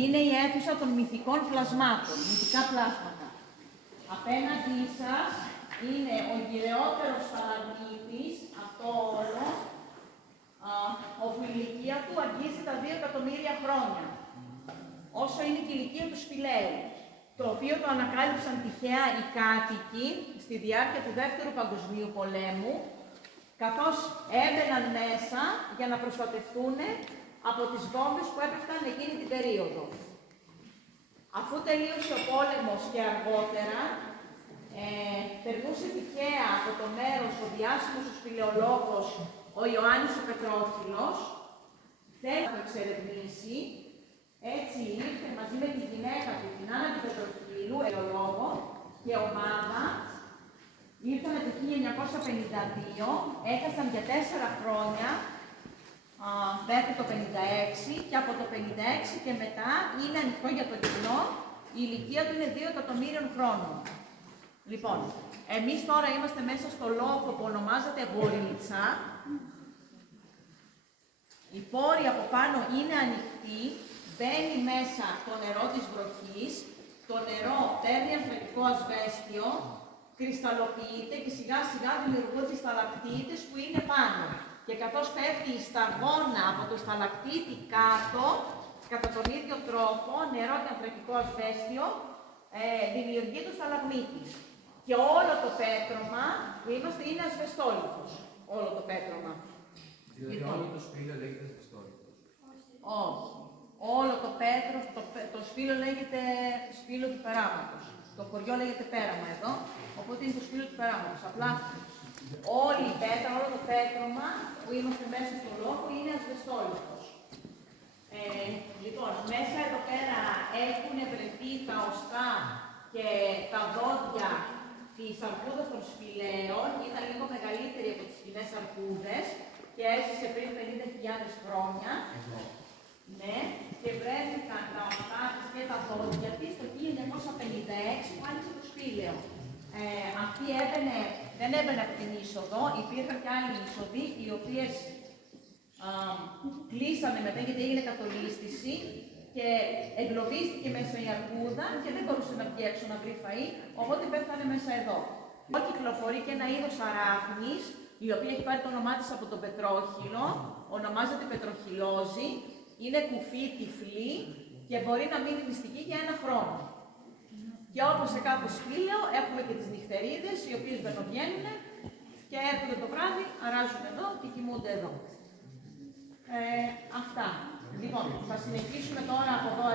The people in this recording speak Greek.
είναι η αίθουσα των μυθικών πλασμάτων, μυθικά πλάσματα. Απέναντί σας είναι ο γυραιότερος σταλαγμίτης, αυτό όλο, όπου η ηλικία του αγγίζει τα 2 εκατομμύρια χρόνια, όσο είναι και η ηλικία του Σπηλαίου, το οποίο το ανακάλυψαν τυχαία οι κάτοικοι στη διάρκεια του Δεύτερου Παγκοσμίου Πολέμου, καθώς έμπαιναν μέσα για να προστατευτούν από τις βόμβες που έπεφταν εκείνη την περίοδο. Αφού τελείωσε ο πόλεμος και αργότερα, περνούσε τυχαία από το μέρος ο διάσημος ο σπηλαιολόγος ο Ιωάννης ο Πετρόχυλος, θέλει να το εξερευνήσει, έτσι ήρθε μαζί με τη γυναίκα του, την Άννα του Πετροχύλου, σπηλαιολόγο και ομάδα, ήρθαν το 1952, έχασαν για 4 χρόνια, μέχρι το 56 και από το 56 και μετά είναι ανοιχτό για το κοινό, η ηλικία του είναι 2 εκατομμύριων χρόνων. Λοιπόν, εμείς τώρα είμαστε μέσα στο λόφο που ονομάζεται Γορίτσα. Η πόρη από πάνω είναι ανοιχτή, μπαίνει μέσα το νερό της βροχής, το νερό παίρνει ανθρακικό ασβέστιο, κρυσταλλοποιείται και σιγά σιγά δημιουργούνται οι σταλακτίτες που είναι πάνω. Και καθώς πέφτει η σταγόνα από το σταλακτίτη κάτω, κατά τον ίδιο τρόπο, νερό και ανθρακικό ασβέστιο, δημιουργεί το σταλαγμίτης. Και όλο το πέτρωμα που είμαστε είναι ασβεστόλιθος. Όλο το πέτρωμα. Δηλαδή όλο το σπήλαιο λέγεται ασβεστόλιθος. Όχι. Όλο το πέτρο, το σπήλαιο λέγεται σπήλαιο του περάματος. Το χωριό λέγεται πέραμα εδώ, οπότε είναι το σπήλαιο του περάματος. Απλά όλη η πέτρα, όλο το πέτρωμα που είμαστε μέσα στο λόφο είναι ασβεστόλιθος. Λοιπόν, μέσα εδώ πέρα έχουν βρεθεί τα οστά και τα δόντια της αρκούδας των σπηλαίων, ήταν λίγο μεγαλύτερη από τις κοινές αρκούδες και έζησε πριν 50.000 χρόνια. Ναι, και βρέθηκαν τα οστά της και τα δόντια της το 1956 που άνοιξε το σπήλαιο. Αυτή δεν έμπαινε από την είσοδο, υπήρχαν και άλλοι είσοδοι, οι οποίες κλείσανε μετά γιατί έγινε κατολίσθηση και εγκλωβίστηκε μέσα η αρκούδα και δεν μπορούσε να βγει έξω να βρει φαΐ, οπότε πέθανε μέσα εδώ. Εδώ κυκλοφορεί και ένα είδος αράχνης, η οποία έχει πάρει το όνομά της από τον Πετρόχυλο, ονομάζεται πετροχυλόζη, είναι κουφή, τυφλή και μπορεί να μείνει νηστική για 1 χρόνο. Και όπως σε κάθε σπήλαιο έχουμε και τις νυχτερίδες, οι οποίες μπαινοβγαίνουν και έρχονται το βράδυ, αράζουν εδώ και κοιμούνται εδώ. Αυτά. Λοιπόν, θα συνεχίσουμε τώρα από εδώ